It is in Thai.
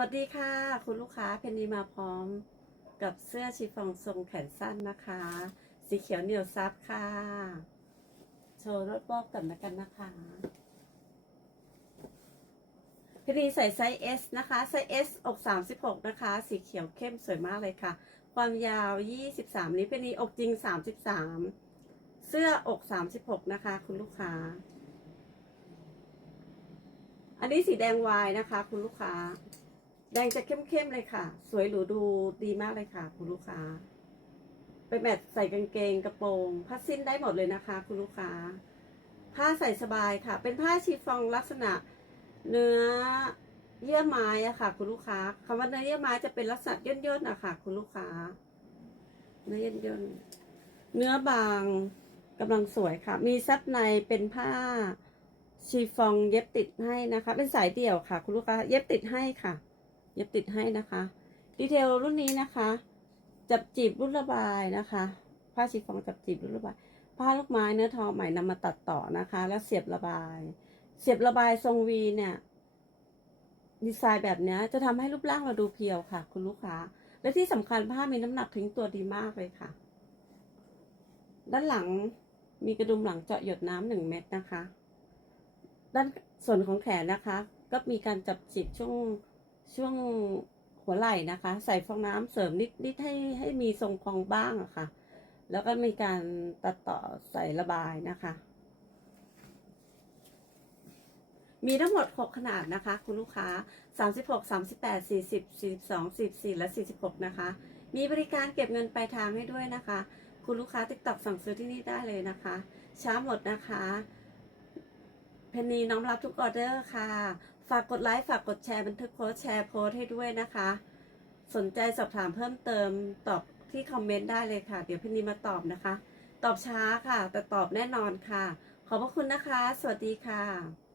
วัสดีค่ะ คุณลูกค้าเพนนีมาพร้อมกับเสื้อชีฟองทรงแขนสั้นนะคะ สีเขียวเหนียวซับค่ะ โชว์รถบอกกันนะกันนะคะเพนนีใส่ไซส์ S นะคะ ไซส์ S อก 36 นะคะ สีเขียวเข้มสวยมากเลยค่ะ ความยาว 23 นี้เพนนีอกจริง 33 เสื้ออก 36 นะคะ คุณลูกค้า อันนี้สีแดงวายนะคะ คุณลูกค้า แดงจะเข้มๆเลยค่ะ สวยหรูดูดีมากเลยค่ะ คุณลูกค้า ไปแมทใส่กางเกงกระโปรงผ้าสิ้นได้หมดเลยนะคะ คุณลูกค้า ผ้าใส่สบายค่ะ เป็นผ้าชีฟองลักษณะ เนื้อเยื่อไม้อะค่ะ คุณลูกค้าคำว่าเนื้อเยื่อไม้จะเป็นลักษณะย่นๆนะคะคุณลูกค้า เนื้อย่นๆเนื้อบางกำลังสวยค่ะ มีซับในเป็นผ้าชีฟองเย็บติดให้นะคะ เป็นสายเดี่ยวค่ะ คุณลูกค้า เย็บติดให้ค่ะ เย็บติดให้นะคะ ดีเทลรุ่นนี้นะคะ จับจีบรุ่นระบายนะคะ ผ้าชีฟองจับจีบรุ่นระบาย ผ้าลูกไม้เนื้อทองใหม่นำมาตัดต่อนะคะ แล้วเสียบระบาย เสียบระบายทรงวีเนี่ย ดีไซน์แบบนี้จะทำให้รูปร่างเราดูเพียวค่ะ คุณลูกค้า และที่สำคัญผ้ามีน้ำหนักทิ้งตัวดีมากเลยค่ะ ด้านหลังมีกระดุมหลังเจาะหยดน้ำหนึ่งเม็ดนะคะ ด้านส่วนของแขนนะคะ ก็มีการจับจิบช่วง ช่วงหัวไหล่นะคะ ใส่ฟองน้ำเสริมนิดนิดให้ให้มีทรงพองบ้างอะค่ะ แล้วก็มีการตัดต่อใส่ระบายนะคะ มีทั้งหมด 6 ขนาดนะคะ คุณลูกค้า 36 38 40 42 44 และ 46 นะคะ มีบริการเก็บเงินปลายทางให้ด้วยนะคะ คุณลูกค้าติ๊กต็อกสั่งซื้อที่นี่ได้เลยนะคะ ช้าหมดนะคะ เพนนีน้อมรับทุกออเดอร์ค่ะ ฝากกดไลค์ฝากกดแชร์บันทึกโพสแชร์โพสให้ด้วยนะคะ สนใจสอบถามเพิ่มเติมตอบที่คอมเมนต์ได้เลยค่ะ เดี๋ยวพี่นีมาตอบนะคะ ตอบช้าค่ะ แต่ตอบแน่นอนค่ะ ขอบพระคุณนะคะ สวัสดีค่ะ